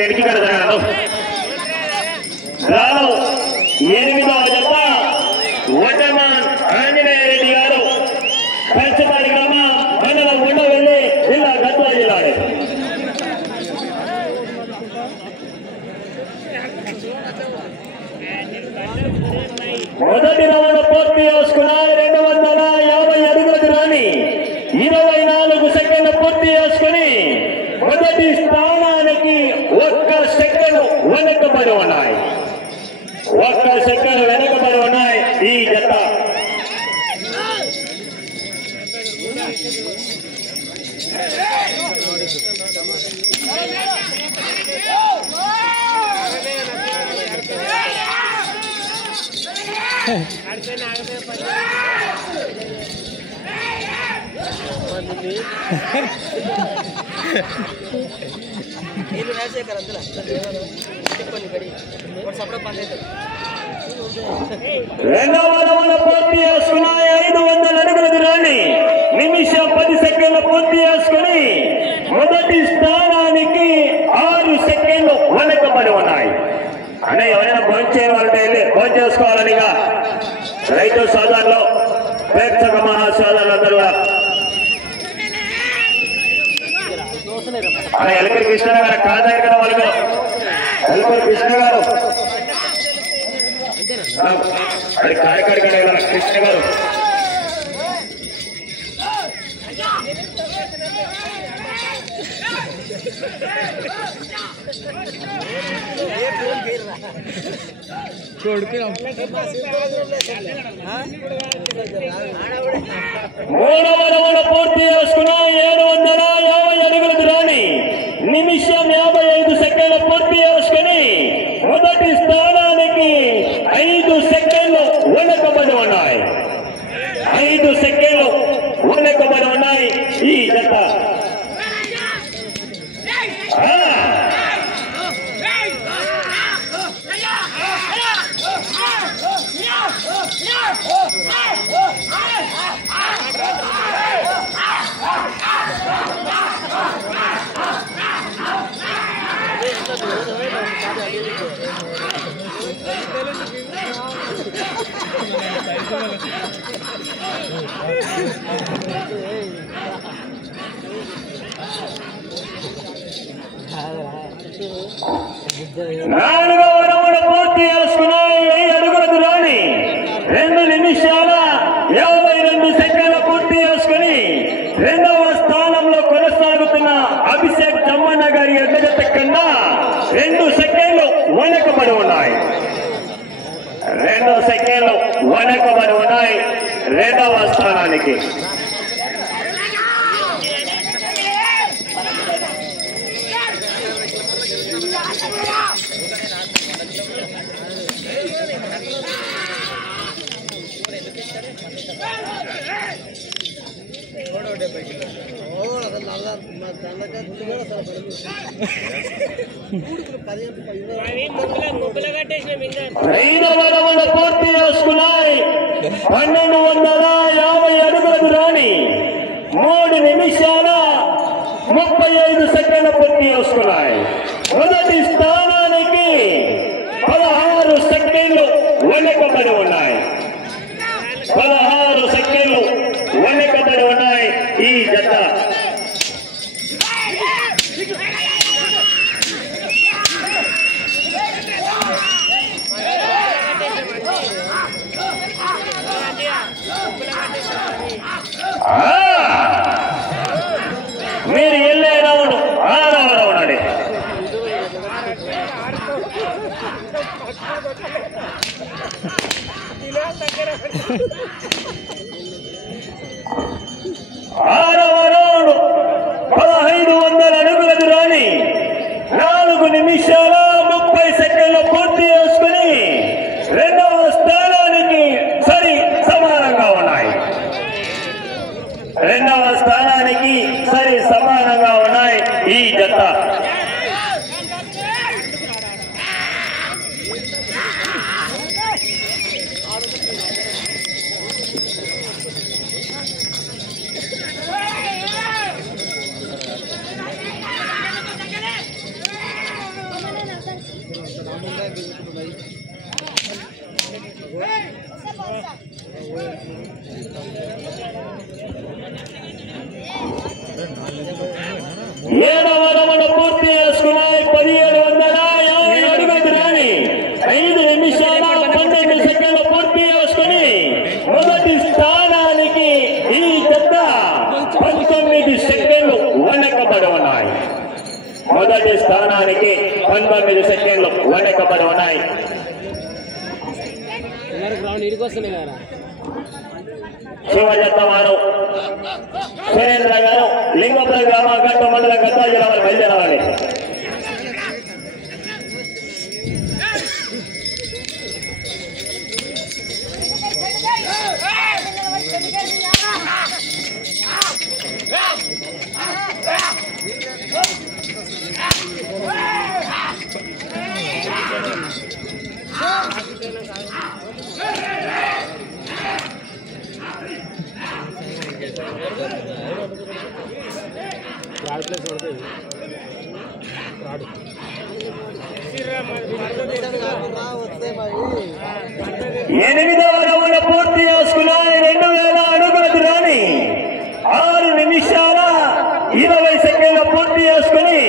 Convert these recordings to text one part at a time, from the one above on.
దేనికి కడతాను రాను 8వ జత వడ్డమాన్ ఆంజనేయ రెడ్డి గారు పెంచపాడి గ్రామం మండలం ఉండవెల్లి జిల్లా గద్వాల జిల్లా. మొదటి రౌండ్ పూర్తి చేసుకున్నాయి. 250 అడుగుల దూరాన్ని 24 సెకండ్లు పూర్తి చేసుకుని మొదటి స్థానానికి 1 సెకండ్ వెనకబడి ఉన్నాయి. 1 సెకండ్ వెనకబడి ఉన్నాయి ఈ జత. రెండవ రౌండ్ పూర్తి చేసుకున్నాయి. 500 అడుగుల దూరాన్ని నిమిషం 10 సెకండ్లు పూర్తి చేసుకుని మొదటి స్థానానికి 6 సెకండ్లు వెనకబడి ఉన్నాయి. అనే ఎవరైనా భోజనం చేయాలంటే భోజనం చేసుకోవాలనిగా రైతు సోదరులు ప్రేక్షక మహాసోదరులందరూ కూడా అలా ఎలకరి కృష్ణ గారు కాదాయకడ వాళ్ళు ఎలకరి కృష్ణ గారు అది కాయకడికడ కృష్ణ గారు మూడవ రౌండ్ పూర్తి చేసుకున్న 750 అడుగుల దూరాన్ని నిమిషం 55 సెకండ్లు పూర్తి చేసుకుని మొదటి స్థానానికి 5 సెకండ్లు వెనకబడి ఉన్నాయి. 5 సెకండ్లు వెనకబడి ఉన్నాయి ఈ జత. నాలుగవ రౌండ్ పూర్తి చేసుకున్నాయి. 5 అడుగుల దూరాన్ని 2 నిమిషాల 52 సెకండ్లు పూర్తి చేసుకుని రెండవ స్థానంలో కొనసాగుతున్న అభిషేక్ జమ్మన్న గారి ఎడ్ల జత కన్నా 2 సెకండ్లు వెనకబడి ఉన్నాయి. 2 సెకండ్లు వెనకబడి ఉన్నాయి రెండవ స్థానానికి. ఐదవ రౌండ్ పూర్తి చేసుకున్నాయి. 1250 అడుగుల దూరాన్ని 3 నిమిషాల 35 సెకండ్లు పూర్తి చేసుకున్నాయి. మొదటి స్థానానికి 16 సెకండ్లు వెనకబడి ఉన్నాయి. 16 సెకండ్లు వెనకబడి ఉన్నాయి ఈ జత. మీరు వెళ్ళే రౌండ్ 6వ రౌండ్ అండి. ఆరవ రౌండ్ 1500 అడుగుల దూరాన్ని 4 నిమిషాల 30 సెకండ్లు పూర్తి చేసుకుని రెండవ స్థానానికి సరి సమానంగా ఉన్నాయి. రెండవ స్థానానికి సరి సమానంగా ఉన్నాయి ఈ జత. మొదటి స్థానానికి 19 సెకండ్లు వెనకబడి ఉన్నాయి. శివజత్త వారు సురేంద్ర గారు లింగపురం గ్రామ గట్టు మండలం గద్దా జిల్లా వారు బయలుదేరాలి. ఎనిమిదవ రౌండ్ పూర్తి చేసుకున్నాయి. 2000 అడుగుల దూరాన్ని 6 నిమిషాల 20 సెకండ్లు పూర్తి చేసుకుని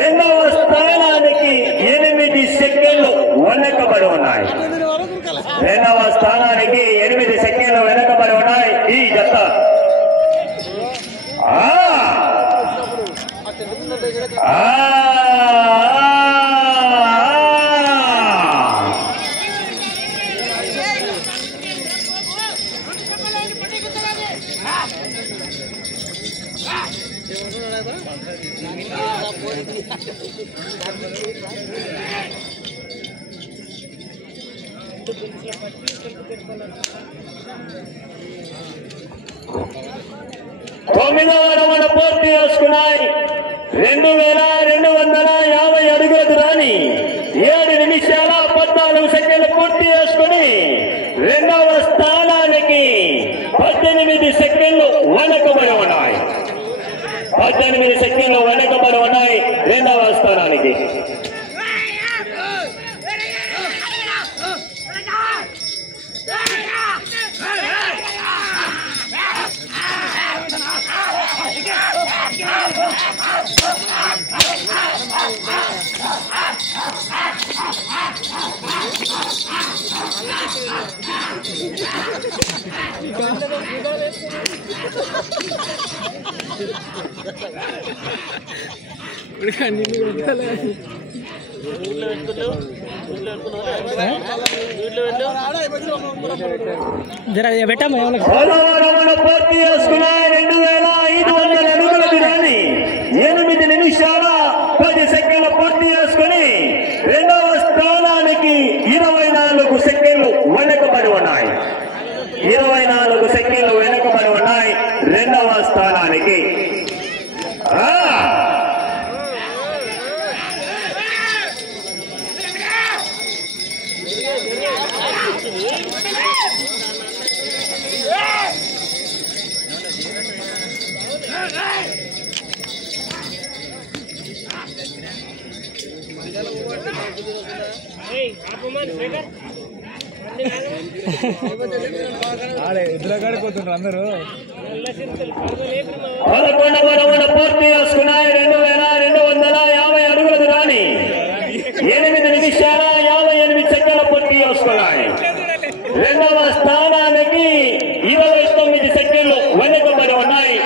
రెండవ స్థానానికి 8 సెకండ్లు వెనకబడి ఉన్నాయి. రెండవ స్థానానికి 8 సెకండ్లు వెనకబడి ఉన్నాయి ఈ జత. తొమ్మిదవ రౌండ్ పూర్తి చేసుకున్నాయి. 2250 అడుగుల దూరాన్ని 7 నిమిషాల 14 సెకండ్లు పూర్తి చేసుకుని రెండవ స్థానానికి 18 సెకండ్లు వెనకబడి ఉన్నాయి. 18 సెకండ్లు వెనకబడి ఉన్నాయి రెండవ స్థానానికి. పూర్తి చేసుకున్నాయి. 2500 అడుగుల దూరాన్ని 8 నిమిషాల 10 సెకండ్లు పూర్తి చేసుకుని రెండవ స్థానానికి 24 సెకండ్లు వెనకబడి ఉన్నాయి. 24 సెకండ్లు వెనకబడి ఉన్నాయి రెండవ స్థానానికి. ఎదురుగాడిపోతుండ్రు అందరూ. 11వ రౌండ్ పూర్తి చేసుకున్నాయి. 2250 అడుగుల దూరాన్ని 8 నిమిషాల 58 సెకండ్లు పూర్తి చేసుకున్నాయి. రెండవ స్థానానికి 29 సెకండ్లు వెనుకబడి ఉన్నాయి.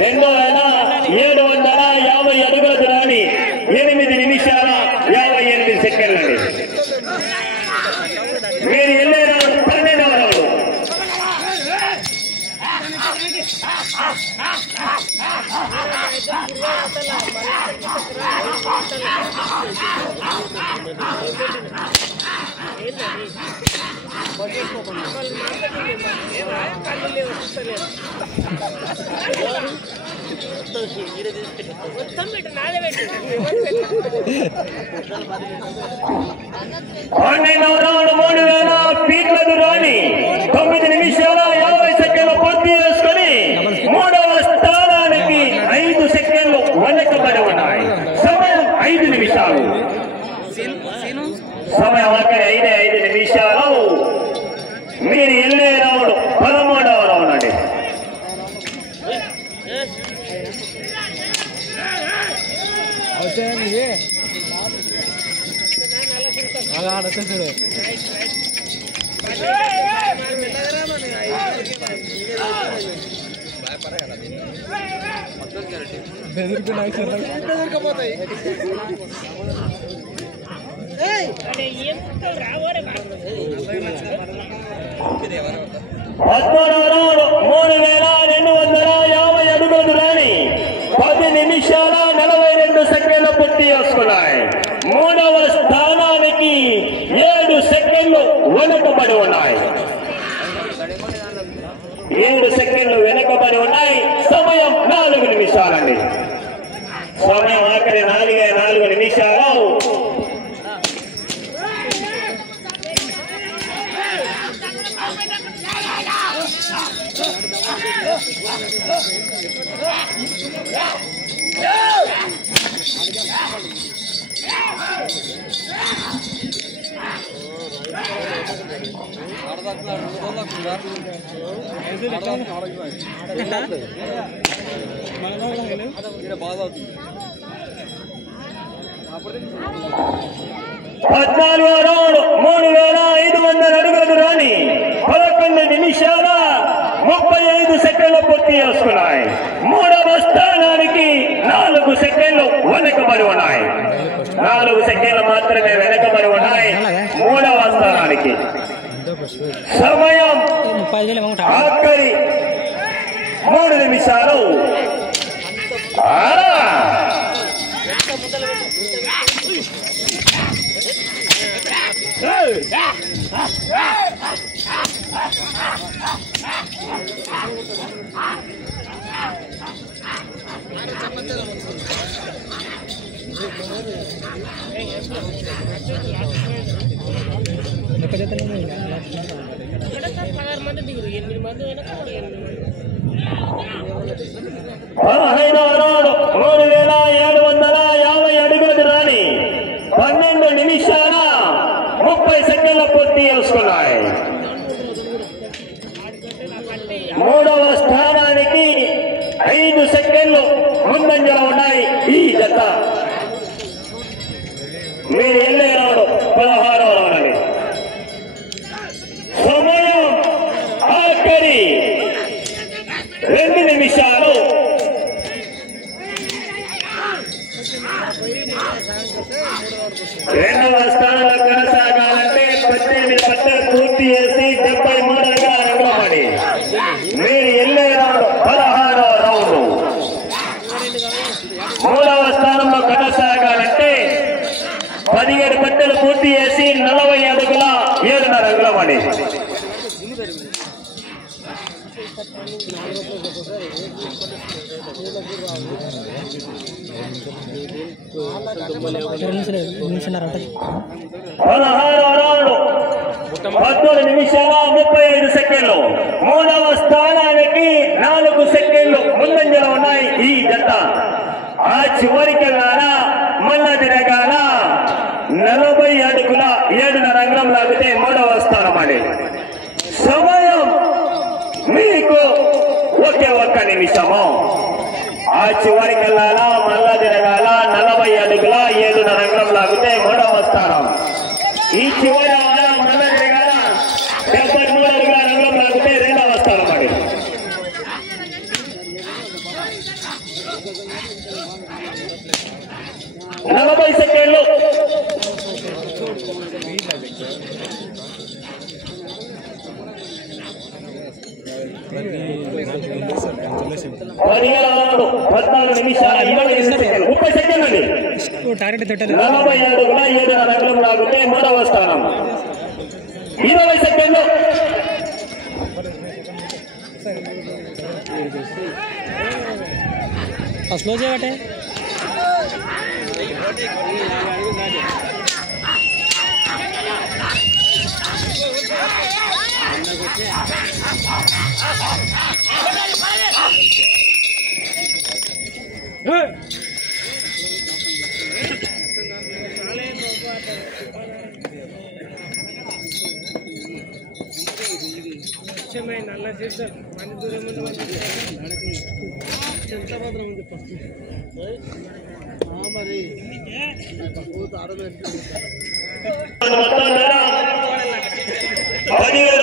2750 అడుగుల దూరాన్ని 8 నిమిషాల 58 సెకండ్లు అండి. మీరు వెళ్ళే రౌండ్ 12వ రౌండ్. పన్నెండవ రౌండ్ 3000 ఫీట్ల దూరాన్ని 9 నిమిషాల 50 సెకండ్లు పూర్తి చేసుకుని మూడవ స్థానానికి 5 సెకండ్లు వెనకబడి ఉన్నాయి. సమయం 5 నిమిషాలు. సమయం అక్కడ 5 నిమిషాలు. మీరు వెళ్ళే రౌండ్ 13వ రౌండ్ అండి. భయపడగల ఎదుర్కొపోతాయి. పద్మూడవ రౌండ్ 3250 అడుగుల దూరాన్ని 10 నిమిషాల 42 సెకండ్ల పూర్తి చేసుకున్నాయి. మూడవ స్థానానికి 7 సెకండ్లు వెనుకబడి ఉన్నాయి. 7 సెకండ్లు వెనుకబడి ఉన్నాయి. సమయం 4 నిమిషాలండి. సమయం ఆఖరి 4 నిమిషాలు. పద్నాలుగో రౌండ్ 3500 అడుగుల దూరాన్ని 11 నిమిషాల 35 సెకండ్ల పూర్తి చేసుకున్నాయి. మూడవ స్థానానికి 4 సెకండ్లు వెనకబడి ఉన్నాయి. 4 సెకండ్లు మాత్రమే వెనకబడి ఉన్నాయి మూడవ స్థానానికి. సమయం ఆఖరి 3 నిమిషాలు. పదహైదవ రౌండ్ 3750 అడుగుల దూరాన్ని 12 నిమిషాల 30 సెకండ్ల పూర్తి చేసుకున్నాయి. మూడవ స్థానానికి 5 సెకండ్లు ముందంజలో ఉన్నాయి ఈ జత. మీరు వెళ్ళే రౌండ్ 16వ రౌండ్ అండి. సమయం ఆఖరి 2 నిమిషాలు. రెండవ స్థానంలో కొనసాగాలంటే 18 పట్టలు పూర్తి చేసి 73గా రంగమని. మీరు వెళ్ళే రౌండ్ 16వ రౌండ్. మూడవ స్థానంలో కొనసాగాలంటే 17 పట్టలు పూర్తి చేసి 40 అడుగుల 7.5 అంగుళమని. పదహారవ రౌండ్ 13 నిమిషాల 35 సెకండ్లు. మూడవ స్థానానికి 4 సెకండ్లు ముందంజలో ఉన్నాయి ఈ జత. ఆ చివరికి మళ్ళా తిరగాల 40 అడుగుల 7.5 అంగుళం లాగితే మూడవ స్థానం అండి. సమయం మీకు ఒక్క నిమిషము. ఆ చివరికి వెళ్ళాలా మళ్ళా తిరగాల 40 అడుగుల 7.5 అంగుళం లాగితే మూడవ స్థానం. ఈ చివరి మళ్ళా తిరగాల 73 అడుగుల అంగుళం లాగితే రెండవ స్థానం అండి. నలభై సెకండ్లు. పదిహేను 14 నిమిషాల 20 సెకండ్లు 30 సెకండ్లు అండి. 40 అడుగుల 7.5 అంగుళం లాగితే మూడవ స్థానం. 20 సెకండ్లు. స్లో చేయబట్టే నల్ల చేస్తారు మన దూరం ఎంత మాత్రం చెప్పండి మరి 17